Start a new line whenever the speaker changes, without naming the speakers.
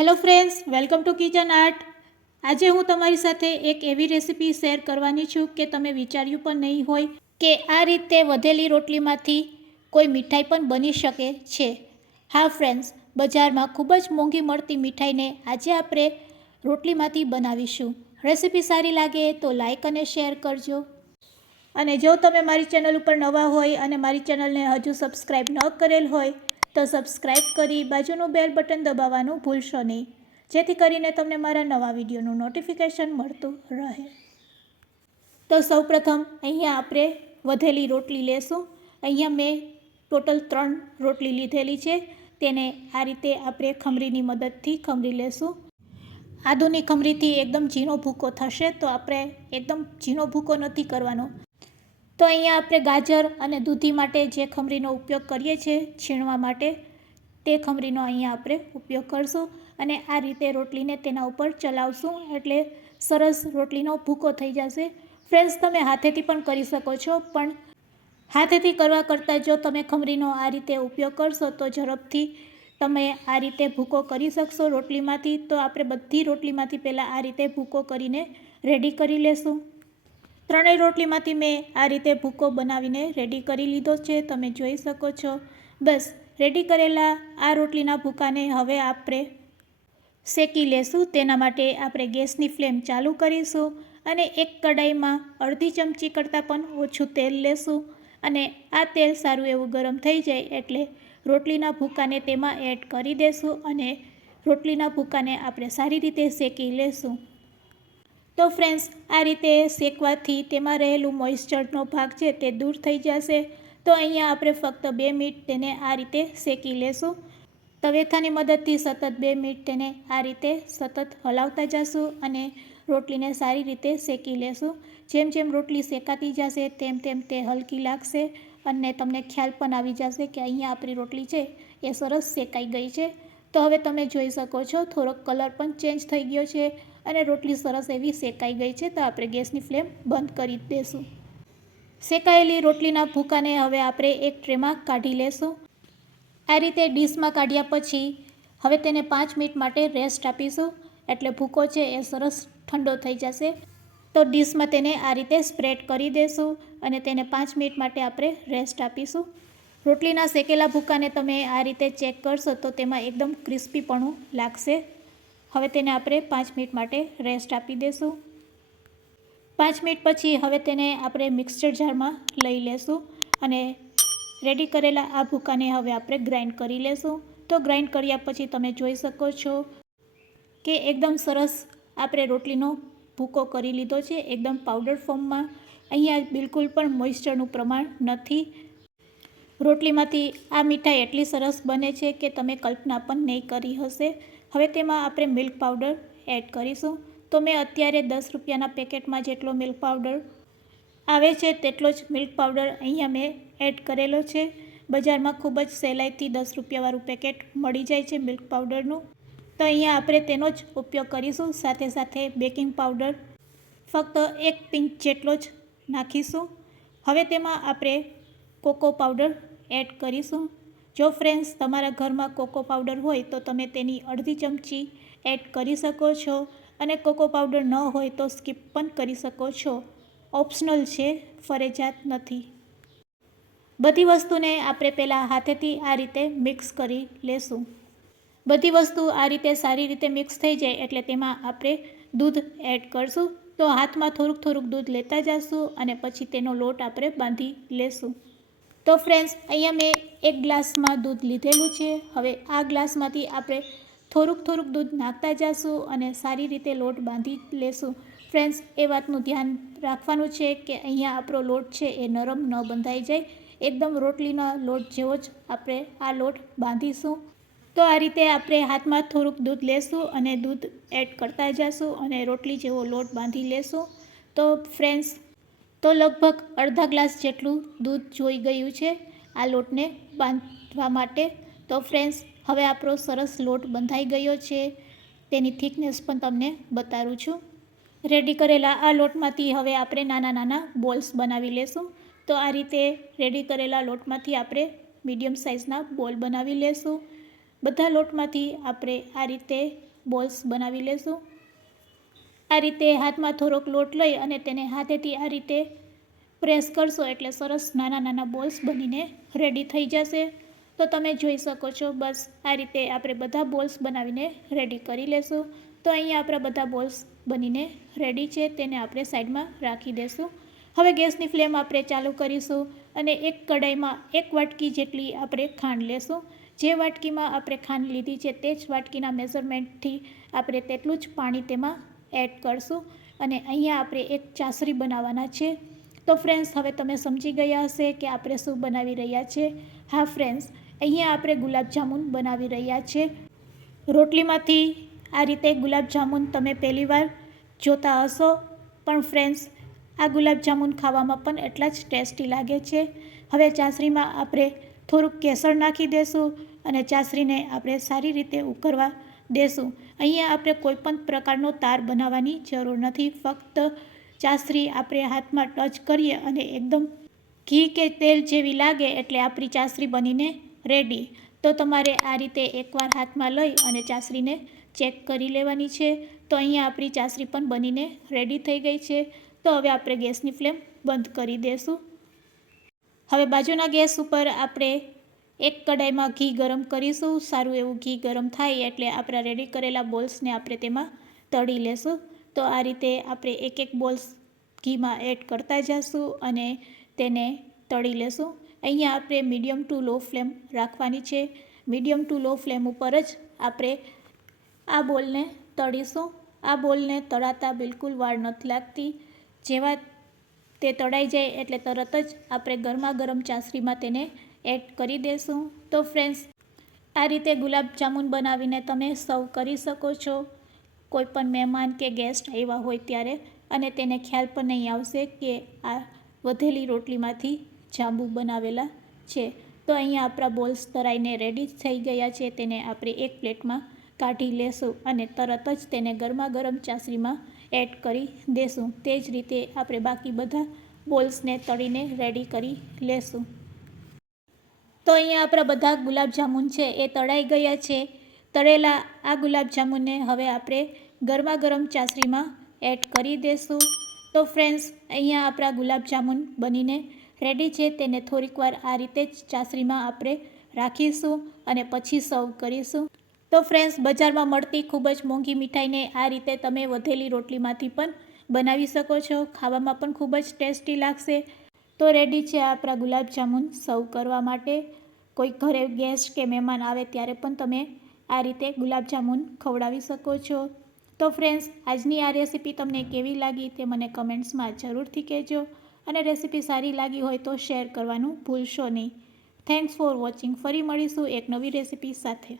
Hello friends, welcome to kitchen art. આજે હું તમારી સાથે એક એવી રેસીપી શેર કરવાની છું કે તમે વિચાર્યું પણ નહીં હોય કે આ રીતે વધેલી રોટલીમાંથી કોઈ મીઠાઈ પણ બની શકે છે. હા ફ્રેન્ડ્સ, બજારમાં ખૂબ જ મોંઘી મળતી મીઠાઈને આજે આપણે રોટલીમાંથી બનાવીશું. રેસીપી સારી લાગે તો લાઇક અને શેર કરજો. અને જો તમે મારી ચેનલ ઉપર નવા હોય અને મારી ચેનલને હજુ સબસ્ક્રાઈબ ન કરેલ હોય તો સબસ્ક્રાઈબ કરી બાજુનું બેલ બટન દબાવવાનું ભૂલશો નહીં. જેથી કરીને તમને મારા નવા વિડીયોનું નોટિફિકેશન મળતું રહે. તો સૌપ્રથમ અહીંયા આપણે વધેલી રોટલી લેશું. અહીંયા મેં ટોટલ ત્રણ રોટલી લીધેલી છે. તેને આ રીતે આપણે ખમરીની મદદથી ખમરી લેશું. આદુની ખમરીથી એકદમ ઝીણો ભૂકો થશે તો આપણે એકદમ ઝીણો ભૂકો નથી કરવાનો. તો અહીંયા આપણે ગાજર અને દૂધી માટે જે ખમરીનો ઉપયોગ કરીએ છીએ છીણવા માટે, તે ખમરીનો અહીંયા આપણે ઉપયોગ કરશું અને આ રીતે રોટલીને તેના ઉપર ચલાવશું એટલે સરસ રોટલીનો ભૂકો થઈ જશે. ફ્રેન્ડ્સ, તમે હાથેથી પણ કરી શકો છો, પણ હાથેથી કરવા કરતાં જો તમે ખમરીનો આ રીતે ઉપયોગ કરશો તો ઝડપથી તમે આ રીતે ભૂકો કરી શકશો રોટલીમાંથી. તો આપણે બધી રોટલીમાંથી પહેલાં આ રીતે ભૂકો કરીને રેડી કરી લેશું. ત્રણેય રોટલીમાંથી મેં આ રીતે ભૂકો બનાવીને રેડી કરી લીધો છે, તમે જોઈ શકો છો. બસ રેડી કરેલા આ રોટલીના ભૂકાને હવે આપણે શેકી લેશું. તેના માટે આપણે ગેસની ફ્લેમ ચાલુ કરીશું અને એક કડાઈમાં અડધી ચમચી કરતાં પણ ઓછું તેલ લેશું અને આ તેલ સારું એવું ગરમ થઈ જાય એટલે રોટલીના ભૂકાને તેમાં એડ કરી દેશું અને રોટલીના ભૂકાને આપણે સારી રીતે શેકી લેશું. તો ફ્રેન્ડ્સ આ રીતે શેકવાથી તેમાં રહેલું મોઇસ્ચરનો ભાગ છે તે દૂર થઈ જશે. તો અહીંયા આપણે ફક્ત બે મિનિટ તેને આ રીતે શેકી લેશું. તવેથાની મદદથી સતત બે મિનિટ તેને આ રીતે સતત હલાવતા જશું અને રોટલીને સારી રીતે શેકી લેશું. જેમ જેમ રોટલી શેકાતી જશે, તેમ તેમ તે હલકી લાગશે અને તમને ખ્યાલ પણ આવી જશે કે અહીંયા આપણી રોટલી છે એ સરસ શેકાઈ ગઈ છે. તો હવે તમે જોઈ શકો છો, થોડોક કલર પણ ચેન્જ થઈ ગયો છે. અને રોટલી સરસ એવી શેકાઈ ગઈ છે, તો આપણે ગેસની ફ્લેમ બંધ કરી દઈશું શેકાયેલી રોટલીના ભૂકાને હવે આપણે એક ટ્રેમાં કાઢી લેશું. આ રીતે ડીશમાં કાઢ્યા પછી હવે તેને પાંચ મિનિટ માટે રેસ્ટ આપીશું. એટલે ભૂકો છે એ સરસ ઠંડો થઈ જશે. તો ડીશમાં તેને આ રીતે સ્પ્રેડ કરી દેશું અને તેને પાંચ મિનિટ માટે આપણે રેસ્ટ આપીશું. રોટલીના શેકેલા ભૂકાને તમે આ રીતે ચેક કરશો તો તેમાં એકદમ ક્રિસ્પીપણું લાગશે. હવે તેને આપણે પાંચ મિનિટ માટે રેસ્ટ આપી દઈશું પાંચ મિનિટ પછી હવે તેને આપણે મિક્સચર જારમાં લઈ લેશું અને રેડી કરેલા આ ભૂકાને હવે આપણે ગ્રાઇન્ડ કરી લેશું. તો ગ્રાઇન્ડ કર્યા પછી તમે જોઈ શકો છો કે એકદમ સરસ આપણે રોટલીનો ભૂકો કરી લીધો છે, એકદમ પાવડર ફોર્મમાં અહીંયા બિલકુલ પણ મોઇસ્ચરનું પ્રમાણ નથી. રોટલીમાંથી આ મીઠાઈ એટલી સરસ બને છે કે તમે કલ્પના પણ નહીં કરી હશે. હવે તેમાં આપણે મિલ્ક પાવડર એડ કરીશું. તો મેં અત્યારે દસ રૂપિયાના પેકેટમાં જેટલો મિલ્ક પાવડર આવે છે, તેટલો જ મિલ્ક પાવડર અહીંયા મેં એડ કરેલો છે. બજારમાં ખૂબ જ સહેલાઈથી દસ રૂપિયાવાળું પેકેટ મળી જાય છે મિલ્ક પાવડરનું. તો અહીંયા આપણે તેનો જ ઉપયોગ કરીશું. સાથે સાથે બેકિંગ પાવડર ફક્ત એક પિંચ જેટલો જ નાખીશું. હવે તેમાં આપણે કોકો પાવડર એડ કરીશું. જો ફ્રેન્ડ્સ તમારા ઘરમાં કોકો પાવડર હોય તો તમે તેની અડધી ચમચી એડ કરી શકો છો અને કોકો પાવડર ન હોય તો સ્કીપ પણ કરી શકો છો. ઓપ્શનલ છે, ફરજિયાત નથી. બધી વસ્તુને આપણે પહેલાં હાથેથી આ રીતે મિક્સ કરી લેશું. બધી વસ્તુ આ રીતે સારી રીતે મિક્સ થઈ જાય એટલે તેમાં આપણે દૂધ એડ કરશું. તો હાથમાં થોડુંક થોડુંક દૂધ લેતા જઈશું અને પછી તેનો લોટ આપણે બાંધી લેશું. તો ફ્રેન્ડ્સ અહીંયા મેં એક ગ્લાસમાં દૂધ લીધેલું છે. હવે આ ગ્લાસમાંથી આપણે થોડુંક થોડુંક દૂધ નાખતા જઈશું અને સારી રીતે લોટ બાંધી લેશું. ફ્રેન્ડ્સ એ વાતનું ધ્યાન રાખવાનું છે કે અહીંયા આપણો લોટ છે એ નરમ ન બંધાઈ જાય. એકદમ રોટલીના લોટ જેવો જ આપણે આ લોટ બાંધીશું. તો આ રીતે આપણે હાથમાં થોડુંક દૂધ લેશું અને દૂધ એડ કરતા જઈશું અને રોટલી જેવો લોટ બાંધી લેશું. તો ફ્રેન્ડ્સ તો લગભગ અડધા ગ્લાસ જેટલું દૂધ જોઈ ગયું છે આ લોટને બાંધવા માટે. તો ફ્રેન્ડ્સ હવે આપણો સરસ લોટ બંધાઈ ગયો છે. તેની થિકનેસ પણ તમને બતાવું છું. રેડી કરેલા આ લોટમાંથી હવે આપણે નાના નાના બોલ્સ બનાવી લેશું. તો આ રીતે રેડી કરેલા લોટમાંથી આપણે મીડિયમ સાઇઝના બોલ બનાવી લેશું. બધા લોટમાંથી આપણે આ રીતે બોલ્સ બનાવી લેશું. આ રીતે હાથમાં થોડોક લોટ લઈ અને તેને હાથેથી આ રીતે પ્રેસ કરશો એટલે સરસ નાના નાના બોલ્સ બનીને રેડી થઈ જશે. તો તમે જોઈ શકો છો, બસ આ રીતે આપણે બધા બોલ્સ બનાવીને રેડી કરી લેશું. તો અહીંયા આપણા બધા બોલ્સ બનીને રેડી છે, તેને આપણે સાઈડમાં રાખી દેશું. હવે ગેસની ફ્લેમ આપણે ચાલુ કરીશું અને એક કડાઈમાં એક વાટકી જેટલી આપણે ખાંડ લેશું. જે વાટકીમાં આપણે ખાંડ લીધી છે, તે જ વાટકીના મેઝરમેન્ટથી આપણે તેટલું જ પાણી તેમાં એડ કરશું. અને અહીંયા આપણે એક ચાસરી બનાવવાના છે. તો ફ્રેન્ડ્સ હવે તમે સમજી ગયા હશે કે આપણે શું બનાવી રહ્યા છે. હા ફ્રેન્ડ્સ અહીંયા આપણે ગુલાબજામુન બનાવી રહ્યા છે. રોટલીમાંથી આ રીતે ગુલાબજામુન તમે પહેલીવાર જોતા હશો. પણ ફ્રેન્ડ્સ આ ગુલાબજામુન ખાવામાં પણ એટલા જ ટેસ્ટી લાગે છે. હવે ચાસરીમાં આપણે થોડુંક કેસર નાખી દેશું અને ચાસરીને આપણે સારી રીતે ઉકળવા દેશું. અહીંયા આપણે કોઈપણ પ્રકારનો તાર બનાવવાની જરૂર નથી. ફક્ત ચાસરી આપણે હાથમાં ટચ કરીએ અને એકદમ ઘી કે તેલ જેવી લાગે એટલે આપણી ચાસરી બનીને રેડી તો તમારે આ રીતે એકવાર હાથમાં લઈ અને ચાસરીને ચેક કરી લેવાની છે. તો અહીંયા આપણી ચાસરી પણ બનીને રેડી થઈ ગઈ છે. તો હવે આપણે ગેસની ફ્લેમ બંધ કરી દઈશું હવે બાજુના ગેસ ઉપર આપણે એક કડાઈમાં ઘી ગરમ કરીશું, સારું એવું ઘી ગરમ થાય એટલે આપણા રેડી કરેલા બોલ્સને આપણે તેમાં તળી લેશું. તો આ રીતે આપણે એક એક બોલ્સ ઘીમાં એડ કરતા જઈશું અને તેને તળી લેશું. અહીંયા આપણે મીડિયમ ટુ લો ફ્લેમ રાખવાની છે. મીડિયમ ટુ લો ફ્લેમ ઉપર જ આપણે આ બોલને તળીશું. આ બોલને તળાતા બિલકુલ વાળ નથી લાગતી. જેવા તે તળાઈ જાય એટલે તરત જ આપણે ગરમા ગરમ ચાસરીમાં તેને એડ કરી દેશું. તો ફ્રેન્ડ્સ આ રીતે ગુલાબજામુન બનાવીને તમે સર્વ કરી શકો છો. કોઈ પણ મહેમાન કે ગેસ્ટ આવ્યા હોય ત્યારે અને તેને ખ્યાલ પણ નહીં આવશે કે આ વધેલી રોટલીમાંથી જાંબુ બનાવેલા છે. તો અહીંયા આપણા બોલ્સ તરાઈને રેડી થઈ ગયા છે. તેને આપણે એક પ્લેટમાં કાઢી લેશું અને તરત જ તેને ગરમા ગરમ ચાસરીમાં એડ કરી દેશું. તે જ રીતે આપણે બાકી બધા બોલ્સને તળીને રેડી કરી લેશું. તો અહીંયા આપણા બધા ગુલાબજાંબુન છે, એ તળાઈ ગયા છે. તળેલા આ ગુલાબજાંબુને હવે આપણે ગરમા ગરમ ચાસરીમાં એડ કરી દઈશું તો ફ્રેન્ડ્સ, અહીંયા આપણા ગુલાબજાંબુન બનીને રેડી છે, તેને થોડીક વાર આ રીતે જ ચાસરીમાં આપણે રાખીશું અને પછી સર્વ કરીશું. તો ફ્રેન્ડ્સ, બજારમાં મળતી ખૂબ જ મોંઘી મીઠાઈને આ રીતે તમે વધેલી રોટલીમાંથી પણ બનાવી શકો છો. ખાવામાં પણ ખૂબ જ ટેસ્ટી લાગશે. તો રેડી છે આપણા ગુલાબજામુન સર્વ કરવા માટે. કોઈ ઘરે ગેસ્ટ કે મહેમાન આવે ત્યારે પણ તમે આ રીતે ગુલાબજામુન ખવડાવી શકો છો. તો ફ્રેન્ડ્સ આજની આ રેસીપી તમને કેવી લાગી તે મને કમેન્ટ્સમાં જરૂરથી કહેજો. અને રેસીપી સારી લાગી હોય તો શેર કરવાનું ભૂલશો નહીં. થેન્ક્સ ફોર વોચિંગ ફરી મળીશું એક નવી રેસીપી સાથે.